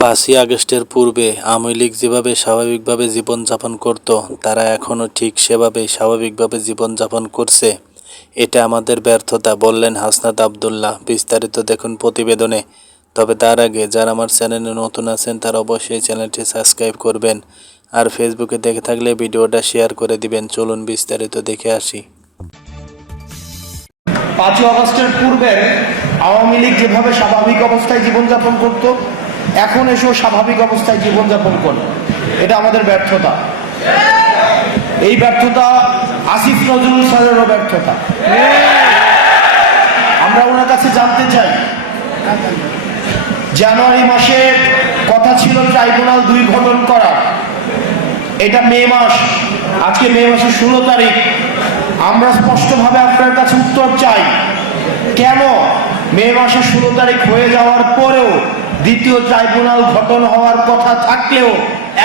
পাঁচই আগস্টের পূর্বে আওয়ামী লীগ যেভাবে স্বাভাবিকভাবে জীবনযাপন করত, তারা এখনও ঠিক সেভাবেই স্বাভাবিকভাবে জীবনযাপন করছে। এটা আমাদের ব্যর্থতা, বললেন হাসনাত আবদুল্লাহ। বিস্তারিত দেখুন প্রতিবেদনে। তবে তার আগে যারা আমার চ্যানেলে নতুন আছেন, তারা অবশ্যই চ্যানেলটি সাবস্ক্রাইব করবেন। আর ফেসবুকে দেখে থাকলে ভিডিওটা শেয়ার করে দিবেন। চলুন বিস্তারিত দেখে আসি। পাঁচই আগস্টের পূর্বের আওয়ামী লীগ যেভাবে স্বাভাবিক অবস্থায় জীবনযাপন করত এখন এসেও স্বাভাবিক অবস্থায় জীবনযাপন করে। এটা আমাদের ব্যর্থতা। এই ব্যর্থতা আসিফ নজরুল স্যারেরও ব্যর্থতা। আমরা ওনার কাছে জানতে চাই, জানুয়ারি মাসে কথা ছিল ট্রাইব্যুনাল দুই ঘটন করা এটা মে মাস। আজকে মে মাসের ষোলো তারিখ। আমরা স্পষ্টভাবে আপনার কাছে উত্তর চাই। কেন? মে মাসের ষোলো তারিখ হয়ে যাওয়ার পরেও দ্বিতীয় ট্রাইব্যুনাল গঠন হওয়ার কথা থাকলেও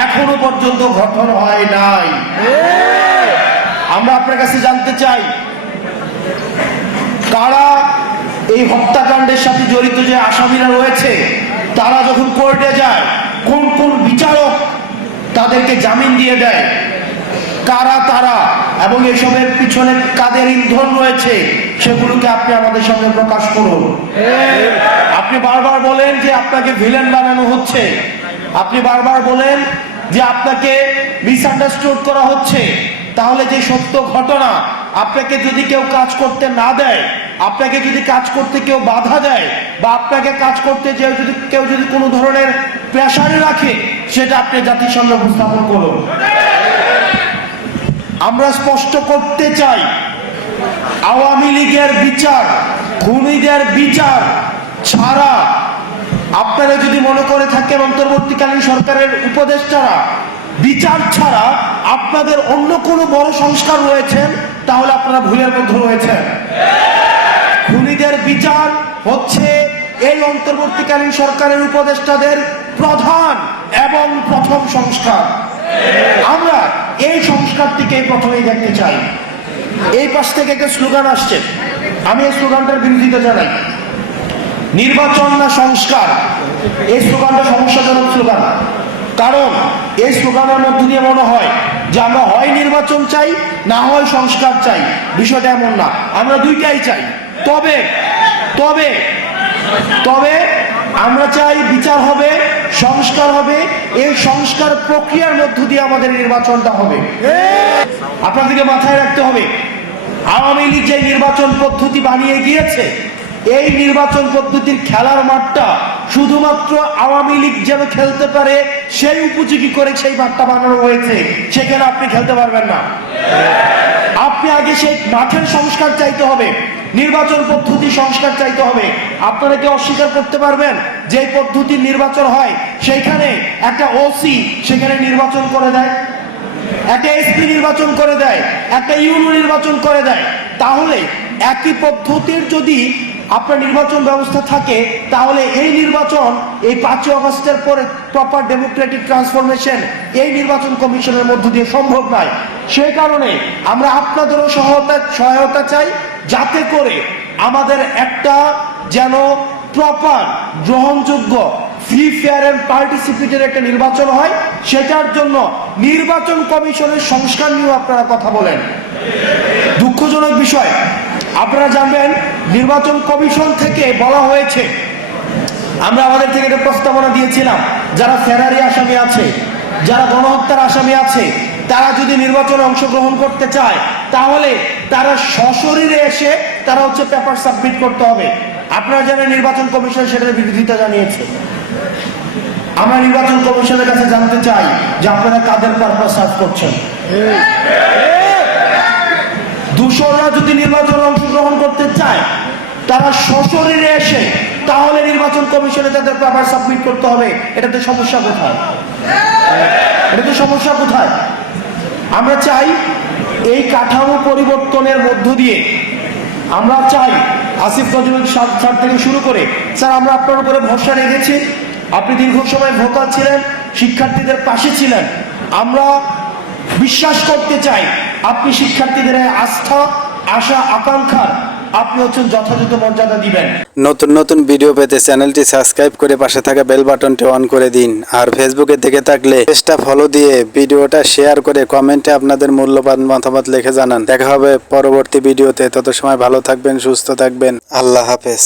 এখনও পর্যন্ত গঠন হয় নাই। আমরা আপনার কাছে জানতে চাই, কারা এই হত্যাকাণ্ডের সাথে জড়িত যে আসামিরা রয়েছে, তারা যখন কোর্টে যায়, কোন কোন বিচারক তাদেরকে জামিন দিয়ে দেয়? কারা তারা? এবং এসবের পিছনে কাদের ইন্ধন রয়েছে, সেগুলোকে আপনি আমাদের সামনে প্রকাশ করুন। আপনি বারবার বলেন যে আপনাকে ভিলেন বানানো হচ্ছে। আপনি বারবার বলেন যে আপনাকে মিসআন্ডারস্টুড করা হচ্ছে। তাহলে যে সত্য ঘটনা, আপনাকে যদি কেউ কাজ করতে না দেয়, আপনাকে যদি কাজ করতে কেউ বাধা দেয়, বা আপনাকে কাজ করতে যে যদি, কেউ যদি কোনো ধরনের প্রেশারে রাখে, সেটা আপনি জাতির উপস্থাপন করুন। আমরা স্পষ্ট করতে চাই, আওয়ামী লীগের বিচার, খুনিদের বিচার ছাড়া আপনারা যদি মনে করে থাকেন অন্তর্বর্তীকালীন সরকারের উপদেষ্টারা, বিচার ছাড়া আপনাদের অন্য কোনো বড় সংস্কার রয়েছেন তাহলে আপনারা ভুলের মধ্যে রয়েছেন। খুনিদের বিচার হচ্ছে এই অন্তর্বর্তীকালীন সরকারের উপদেষ্টাদের প্রধান এবং প্রথম সংস্কার। আমরা এই সংস্কারটিকে প্রথমেই দেখতে চাই? এই পাশ থেকে একটা স্লোগান আসছে। আমি এই স্লোগানটার বিরোধিতা জানাই। নির্বাচন না সংস্কার? এই স্লোগানটা সমস্যাজনক স্লোগান। কারণ এই স্লোগানের মধ্য দিয়ে মনে হয় যে আমরা হয় নির্বাচন চাই, না হয় সংস্কার চাই। বিষয়টা এমন না। আমরা দুইটাই চাই। তবে তবে তবে আমরা চাই বিচার হবে সংস্কার হবে, এই সংস্কার প্রক্রিয়ার মধ্য দিয়ে আমাদের নির্বাচনটা হবে। আপনাদেরকে মাথায় রাখতে হবে, আওয়ামী লীগ যে নির্বাচন পদ্ধতি বানিয়ে গিয়েছে, এই নির্বাচন পদ্ধতির খেলার মাঠটা শুধুমাত্র আওয়ামী লীগ যেন খেলতে পারে, সেই উপযোগী করে সেই মাঠটা বানানো হয়েছে, সেখানে আপনি খেলতে পারবেন না। আপনি আগে সেই মাঠের সংস্কার চাইতে হবে, নির্বাচন পদ্ধতি সংস্কার চাইতে হবে। আপনারা কি অস্বীকার করতে পারবেন যে পদ্ধতির নির্বাচন হয়? সেইখানে একটা ওসি সেখানে নির্বাচন করে দেয়, একটা এসপি নির্বাচন করে দেয়, একটা ইউনো নির্বাচন করে দেয়। তাহলে একই পদ্ধতির যদি আপনার নির্বাচন ব্যবস্থা থাকে, তাহলে এই নির্বাচন এই পাঁচই অগস্টের পরে প্রপার ডেমোক্রেটিক ট্রান্সফরমেশন এই নির্বাচন কমিশনের মধ্য দিয়ে সম্ভব নয়। সেই কারণে আমরা আপনাদেরও সহায়তা সহায়তা চাই, যাতে করে আমাদের একটা যেন প্রপার গ্রহণযোগ্য ফ্রি ফেয়ার এন্ড পার্টিসিপেটের একটা নির্বাচন হয়, সেটার জন্য নির্বাচন কমিশনের সংস্কার নিয়েও আপনারা কথা বলেন। দুঃখজনক বিষয়, আপনারা জানবেন নির্বাচন কমিশন থেকে বলা হয়েছে, আমরা আমাদের থেকে একটা প্রস্তাবনা দিয়েছিলাম, যারা ফেরারি আসামি আছে, যারা গণহত্যার আসামি আছে, তারা যদি নির্বাচনে অংশগ্রহণ করতে চায়, তাহলে তারা সশরীরে এসে তারা হচ্ছে পেপার সাবমিট করতে হবে। আপনারা জানেন নির্বাচন কমিশন সেটার বিরোধিতা জানিয়েছে। আমরা নির্বাচন কমিশনের কাছে জানতে চাই যে আপনারা কাদের পারপাস সার্ভ করছেন? দূষণরা যদি নির্বাচনে অংশগ্রহণ করতে চায়, তারা সশরীরে এসে, তাহলে নির্বাচন কমিশনে তাদের পেপার সাবমিট করতে হবে। এটাতে সমস্যা কোথায়? এটাতে সমস্যা কোথায়? আমরা চাই এই কাঠামো পরিবর্তনের মধ্য দিয়ে, আমরা চাই আসিফ নজরুল স্যার থেকে শুরু করে, স্যার, আমরা আপনার উপরে ভরসা রেখেছি। আপনি দীর্ঘ সময় ভোকাল ছিলেন, শিক্ষার্থীদের পাশে ছিলেন। আমরা বিশ্বাস করতে চাই। আপনি শিক্ষার্থীদের আস্থা, আশা, আকাঙ্ক্ষার আপনি হচ্ছেন যথাযথ মর্যাদা দিবেন। নতুন নতুন ভিডিও পেতে চ্যানেলটি সাবস্ক্রাইব করে পাশে থাকা বেল বাটনটি অন করে দিন। আর ফেসবুকে দেখে থাকলে পেজটা ফলো দিয়ে ভিডিওটা শেয়ার করে কমেন্টে আপনাদের মূল্যবান মতামত লিখে জানান। দেখা হবে পরবর্তী ভিডিওতে। তত সময় ভালো থাকবেন, সুস্থ থাকবেন। আল্লাহ হাফেজ।